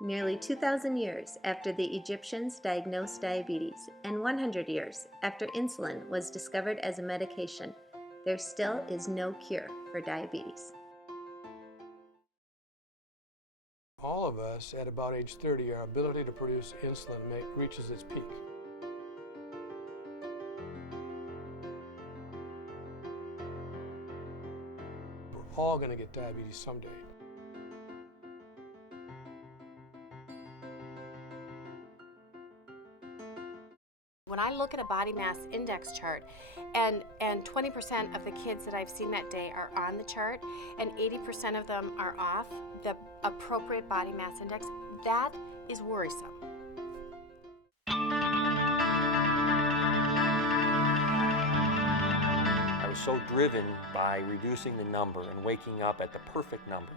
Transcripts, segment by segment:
Nearly 2,000 years after the Egyptians diagnosed diabetes, and 100 years after insulin was discovered as a medication, there still is no cure for diabetes. All of us at about age 30, our ability to produce insulin reaches its peak. We're all going to get diabetes someday. When I look at a body mass index chart and 20% of the kids that I've seen that day are on the chart and 80% of them are off the appropriate body mass index, that is worrisome. I was so driven by reducing the number and waking up at the perfect number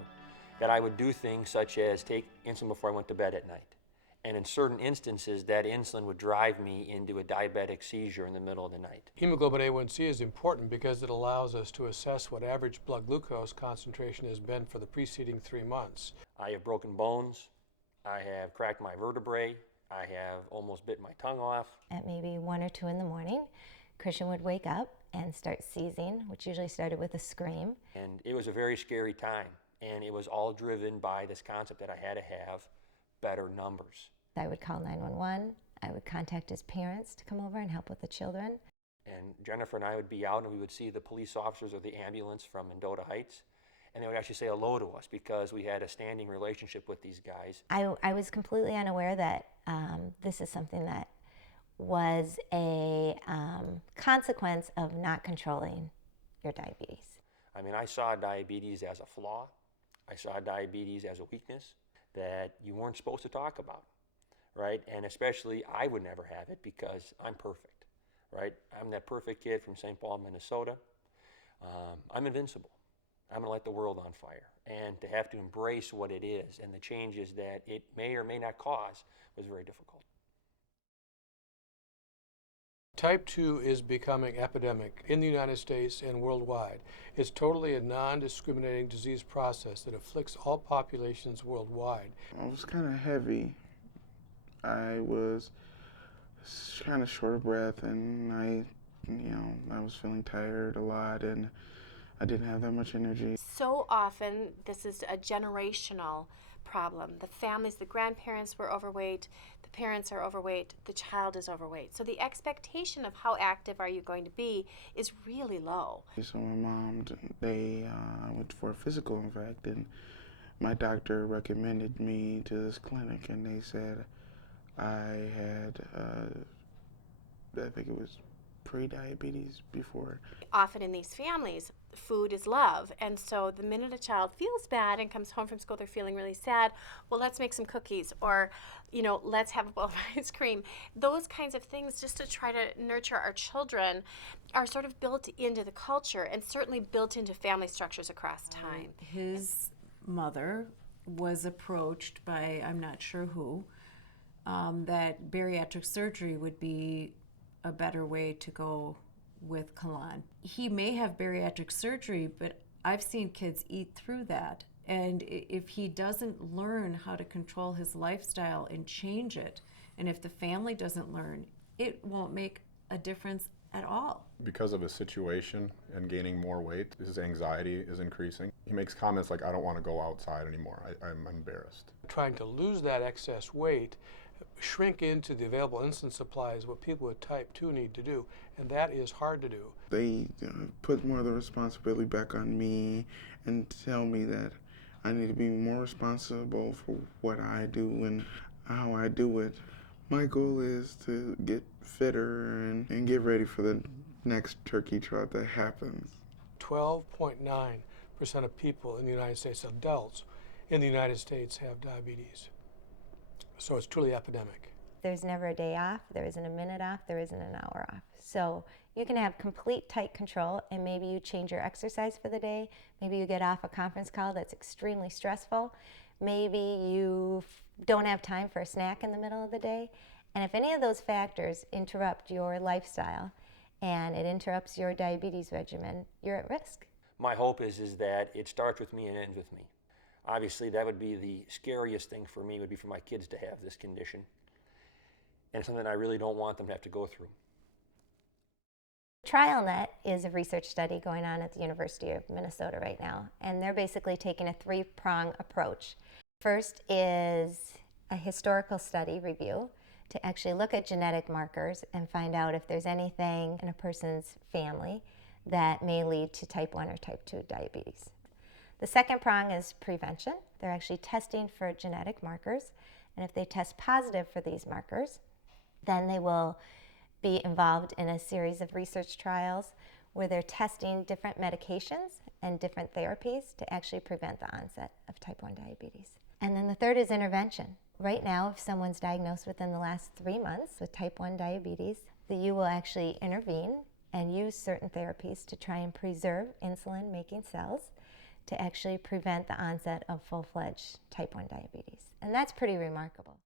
that I would do things such as take insulin before I went to bed at night. And in certain instances, that insulin would drive me into a diabetic seizure in the middle of the night. Hemoglobin A1C is important because it allows us to assess what average blood glucose concentration has been for the preceding 3 months. I have broken bones, I have cracked my vertebrae, I have almost bit my tongue off. At maybe 1 or 2 in the morning, Christian would wake up and start seizing, which usually started with a scream. And it was a very scary time, and it was all driven by this concept that I had to have better numbers. I would call 911. I would contact his parents to come over and help with the children. And Jennifer and I would be out and we would see the police officers or the ambulance from Mendota Heights, and they would actually say hello to us because we had a standing relationship with these guys. I was completely unaware that this is something that was a consequence of not controlling your diabetes. I mean, I saw diabetes as a flaw. I saw diabetes as a weakness that you weren't supposed to talk about, right? And especially I would never have it because I'm perfect, right? I'm that perfect kid from St. Paul, Minnesota. I'm invincible. I'm gonna light the world on fire. And to have to embrace what it is and the changes that it may or may not cause was very difficult. Type 2 is becoming epidemic in the United States and worldwide. It's totally a non-discriminating disease process that afflicts all populations worldwide. I was kind of heavy. I was kind of short of breath, and I was feeling tired a lot, and I didn't have that much energy. So often, this is a generational problem. The families, the grandparents were overweight, the parents are overweight, the child is overweight. So the expectation of how active are you going to be is really low. So my mom, they went for a physical, in fact, and my doctor recommended me to this clinic, and they said I had, I think it was pre-diabetes before. Often in these families, food is love, and so the minute a child feels bad and comes home from school, they're feeling really sad, well, let's make some cookies, or, let's have a bowl of ice cream. Those kinds of things, just to try to nurture our children, are sort of built into the culture and certainly built into family structures across time. His mother was approached by, I'm not sure who, that bariatric surgery would be a better way to go with Kalan. He may have bariatric surgery, but I've seen kids eat through that. And if he doesn't learn how to control his lifestyle and change it, and if the family doesn't learn, it won't make a difference at all. Because of his situation and gaining more weight, his anxiety is increasing. He makes comments like, I don't want to go outside anymore. I'm embarrassed. Trying to lose that excess weight, shrink into the available insulin supply is what people with type 2 need to do, and that is hard to do. They put more of the responsibility back on me and tell me that I need to be more responsible for what I do and how I do it. My goal is to get fitter and get ready for the next turkey trot that happens. 12.9% of people in the United States, adults in the United States, have diabetes. So it's truly epidemic. There's never a day off, there isn't a minute off, there isn't an hour off. So you can have complete tight control, and maybe you change your exercise for the day, maybe you get off a conference call that's extremely stressful, maybe you don't have time for a snack in the middle of the day, and if any of those factors interrupt your lifestyle and it interrupts your diabetes regimen, you're at risk. My hope is that it starts with me and ends with me. Obviously, that would be the scariest thing for me, would be for my kids to have this condition. And it's something I really don't want them to have to go through. TrialNet is a research study going on at the University of Minnesota right now, and they're basically taking a three-prong approach. First is a historical study review to actually look at genetic markers and find out if there's anything in a person's family that may lead to type 1 or type 2 diabetes. The second prong is prevention. They're actually testing for genetic markers, and if they test positive for these markers, then they will be involved in a series of research trials where they're testing different medications and different therapies to actually prevent the onset of type 1 diabetes. And then the third is intervention. Right now, if someone's diagnosed within the last 3 months with type 1 diabetes, the U will actually intervene and use certain therapies to try and preserve insulin-making cells to actually prevent the onset of full-fledged type 1 diabetes. And that's pretty remarkable.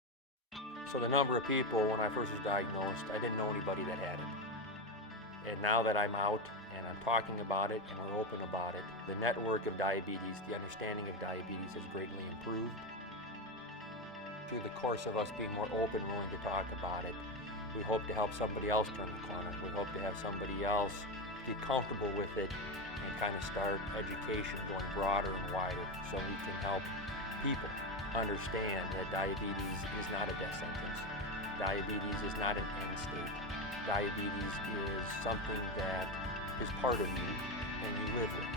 So the number of people, when I first was diagnosed, I didn't know anybody that had it. And now that I'm out and I'm talking about it and we're open about it, the network of diabetes, the understanding of diabetes has greatly improved. Through the course of us being more open, willing to talk about it, we hope to help somebody else turn the corner. We hope to have somebody else get comfortable with it and kind of start education going broader and wider so we can help people understand that diabetes is not a death sentence. Diabetes is not an end state. Diabetes is something that is part of you and you live with.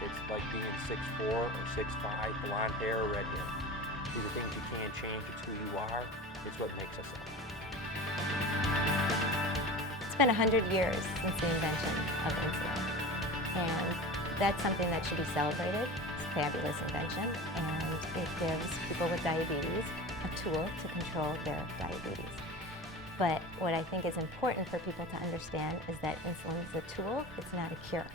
It's like being 6'4" or 6'5", blonde hair or red hair. These are things you can't change. It's who you are. It's what makes us up. It's been 100 years since the invention of insulin, and that's something that should be celebrated. It's a fabulous invention, and it gives people with diabetes a tool to control their diabetes. But what I think is important for people to understand is that insulin is a tool, it's not a cure.